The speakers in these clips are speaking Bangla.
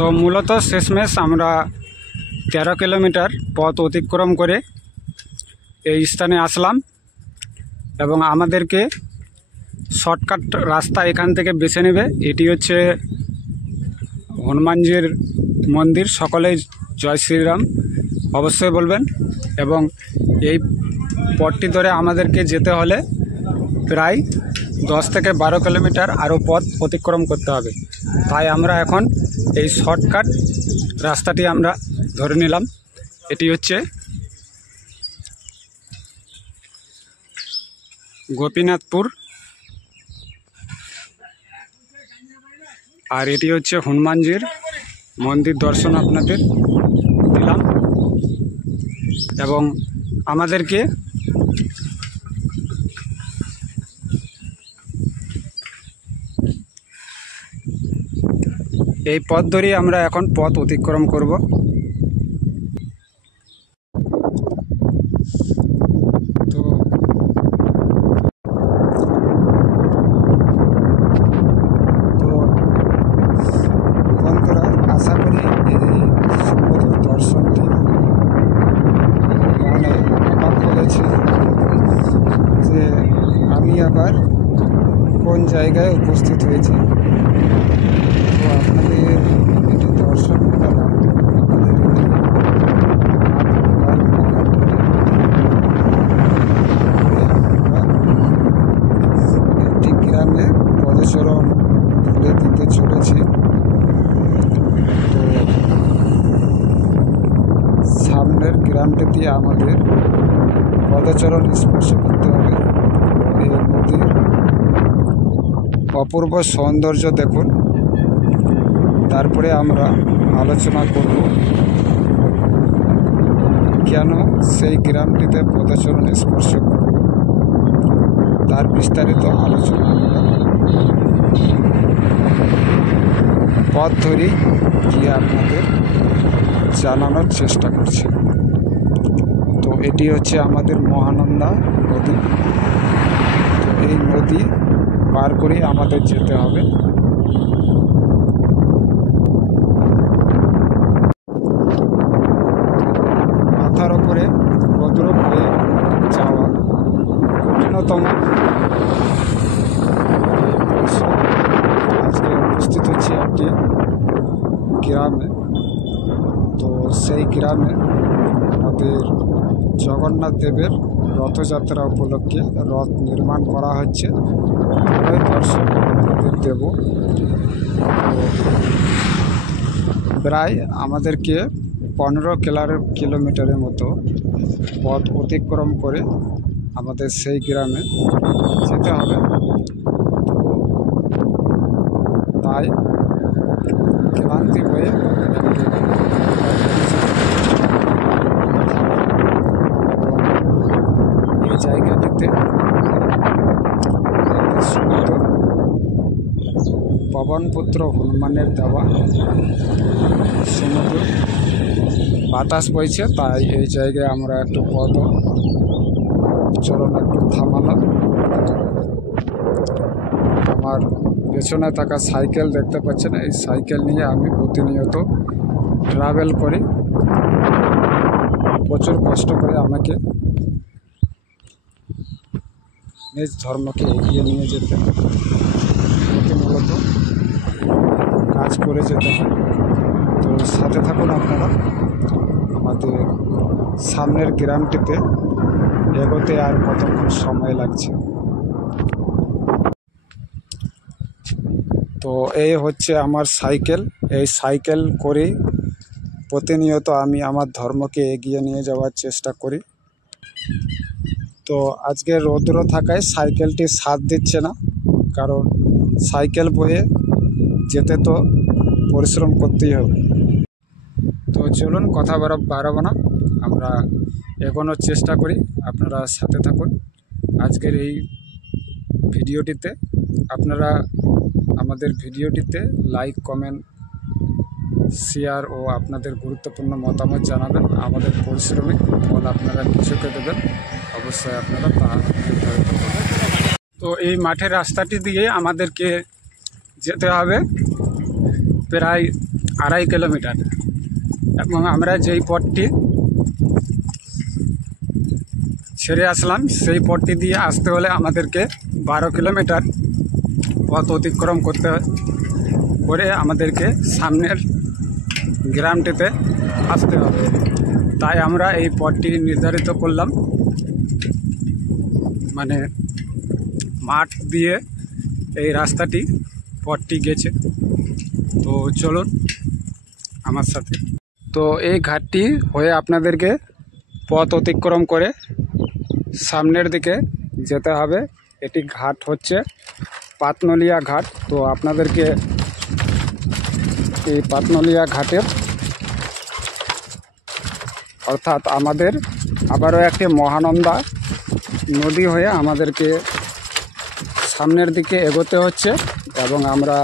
তো মূলত শেষমেশ আমরা 13 কিলোমিটার পথ অতিক্রম করে এই স্থানে আসলাম এবং আমাদেরকে শর্টকাট রাস্তা এখান থেকে বেছে নেবে। এটি হচ্ছে হনুমানজির মন্দির। সকলেই জয় শ্রীরাম অবশ্যই বলবেন। এবং এই পথটি ধরে আমাদেরকে যেতে হলে প্রায় 10 থেকে 12 কিলোমিটার আরও পথ অতিক্রম করতে হবে। তাই আমরা এখন এই শর্টকাট রাস্তাটি আমরা ধরে নিলাম। এটি হচ্ছে গোপীনাথপুর আর এটি হচ্ছে হনুমানজির মন্দির দর্শন আপনাদের দিলাম এবং আমাদেরকে এই পথ ধরেই আমরা এখন পথ অতিক্রম করব। তো বন্ধুরা, আশা করি এই সুন্দর দর্শনটি মনে অবাক করেছে যে আমি আবার কোন জায়গায় উপস্থিত হয়েছি। তো আপনাদের এটি দর্শন করালাম। একটি গ্রামে পদচরণ খুলে দিতে চলেছি। তো সামনের গ্রামটিতে আমাদের পদচরণ স্পর্শ করতে হবে। এই নদীর অপূর্ব সৌন্দর্য দেখুন, তারপরে আমরা আলোচনা করব কেন সেই গ্রামটিতে পদচরণ স্পর্শ করব, তার বিস্তারিত আলোচনা আমরা পথ ধরে গিয়ে আপনাদের জানানোর চেষ্টা করছি। তো এটি হচ্ছে আমাদের মহানন্দা নদী। তো এই নদী পার করে আমাদের যেতে হবে। মাথার ওপরে রৌদ্র বয়ে যাওয়া কঠিনতম আজকে উপস্থিত হচ্ছে একটি গ্রামে। তো সেই গ্রামে আমাদের জগন্নাথ দেবের রথযাত্রা উপলক্ষে রথ নির্মাণ করা হচ্ছে। দর্শন দেব। প্রায় আমাদেরকে 15 কিলোমিটারের মতো পথ অতিক্রম করে আমাদের সেই গ্রামে যেতে হবে। তাই ক্লান্তি হয়ে এই জায়গাটিতে সুন্দর পবনপুত্র হনুমানের দেওয়া সমুদ্র বাতাস বইছে। তাই এই জায়গায় আমরা একটু পদ চলন একটু থামালাম। আমার পেছনে থাকা সাইকেল দেখতে পাচ্ছেন, এই সাইকেল নিয়ে আমি প্রতিনিয়ত ট্রাভেল করি। প্রচুর কষ্ট করে আমাকে নিজ ধর্মকে এগিয়ে নিয়ে যেতে প্রতিমূলত কাজ করে যেতে হয়। তো সাথে থাকুন আপনারা। আমাদের সামনের গ্রামটিতে এগোতে আর কতক্ষণ সময় লাগছে। তো এই হচ্ছে আমার সাইকেল। এই সাইকেল করে প্রতিনিয়ত আমি আমার ধর্মকে এগিয়ে নিয়ে যাওয়ার চেষ্টা করি। তো আজকে রৌদ্র থাকায় সাইকেলটি সাথ দিচ্ছে না, কারণ সাইকেল বয়ে যেতে তো পরিশ্রম করতেই হবে। তো চলুন কথা বাড়াবো না, আমরা এগোনোর চেষ্টা করি। আপনারা সাথে থাকুন আজকের এই ভিডিওটিতে। আপনারা আমাদের ভিডিওটিতে লাইক, কমেন্ট, শেয়ার ও আপনাদের গুরুত্বপূর্ণ মতামত জানাবেন। আমাদের পরিশ্রমিক ফল আপনারা কিছুকে দেবেন, অবশ্যই আপনারা তা নির্ধারিত করবেন। তো এই মাঠের রাস্তাটি দিয়ে আমাদেরকে যেতে হবে প্রায় 2.5 কিলোমিটার, এবং আমরা যেই পথটি ছেড়ে আসলাম সেই পথটি দিয়ে আসতে হলে আমাদেরকে 12 কিলোমিটার পথ অতিক্রম করে আমাদেরকে সামনের গ্রামটিতে আসতে হবে। তাই আমরা এই পথটি নির্ধারিত করলাম, মানে মাঠ দিয়ে এই রাস্তাটি পথটি গেছে। তো চলুন আমার সাথে। তো এই ঘাটটি হয়ে আপনাদেরকে পথ অতিক্রম করে সামনের দিকে যেতে হবে। এটি ঘাট হচ্ছে পাতনলিয়া ঘাট। তো আপনাদেরকে এই পাতনলিয়া ঘাটের অর্থাৎ আমাদের আবারও একটি মহানন্দা নদী হয়ে আমাদেরকে সামনের দিকে এগোতে হচ্ছে, এবং আমরা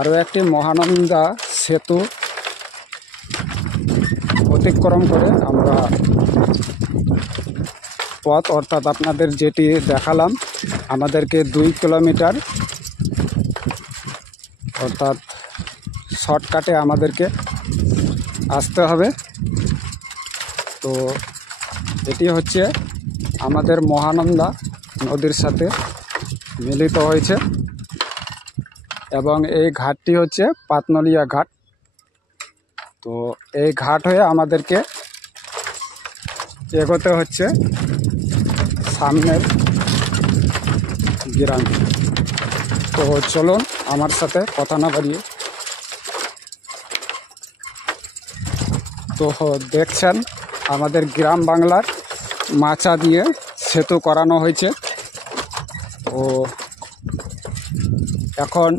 আরও একটি মহানন্দা সেতু অতিক্রম করে আমরা পথ, অর্থাৎ আপনাদের যেটি দেখালাম, আমাদেরকে 2 কিলোমিটার অর্থাৎ শর্টকাটে আমাদেরকে আসতে হবে। তো এটি হচ্ছে আমাদের মহানন্দা নদীর সাথে মিলিত হয়েছে, এবং এই ঘাটটি হচ্ছে পাতনলিয়া ঘাট। তো এই ঘাট হয়ে আমাদেরকে এগোতে হচ্ছে সামনের গ্রাম। তো চলুন আমার সাথে কথা না বাড়িয়ে। তো দেখছেন আমাদের গ্রাম বাংলার মাচা দিয়ে সেতু করানো হয়েছে। তো এখন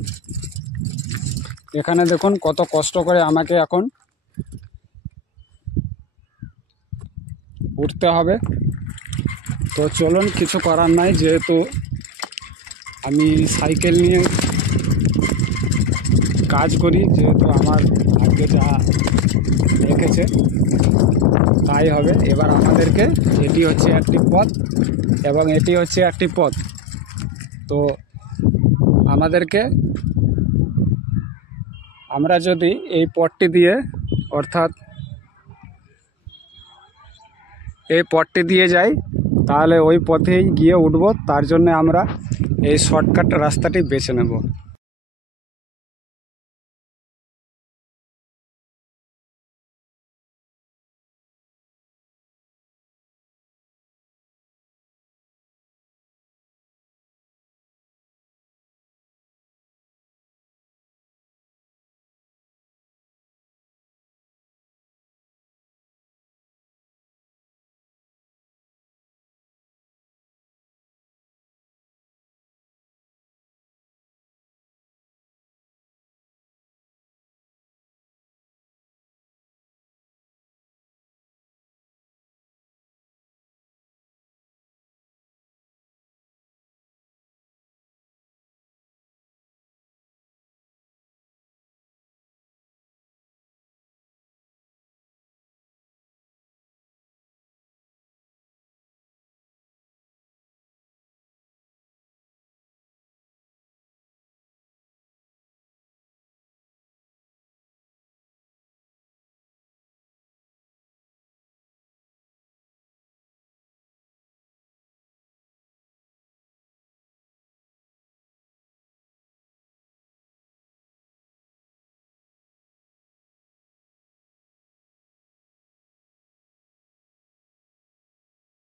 এখানে দেখুন কত কষ্ট করে আমাকে এখন উঠতে হবে। তো চলুন, কিছু করার নাই, যেহেতু আমি সাইকেল নিয়ে কাজ করি, যেহেতু আমার ভাগ্যে যা রেখেছে তাই হবে। এবার আমাদেরকে এটি হচ্ছে একটি পথ এবং এটি হচ্ছে একটি পথ। তো আমরা যদি এই পথটি দিয়ে, অর্থাৎ এই পথটি দিয়ে যাই, তাহলে ওই পথেই গিয়ে উঠব। তার জন্য আমরা এই শর্টকাট রাস্তাটি বেছে নেব।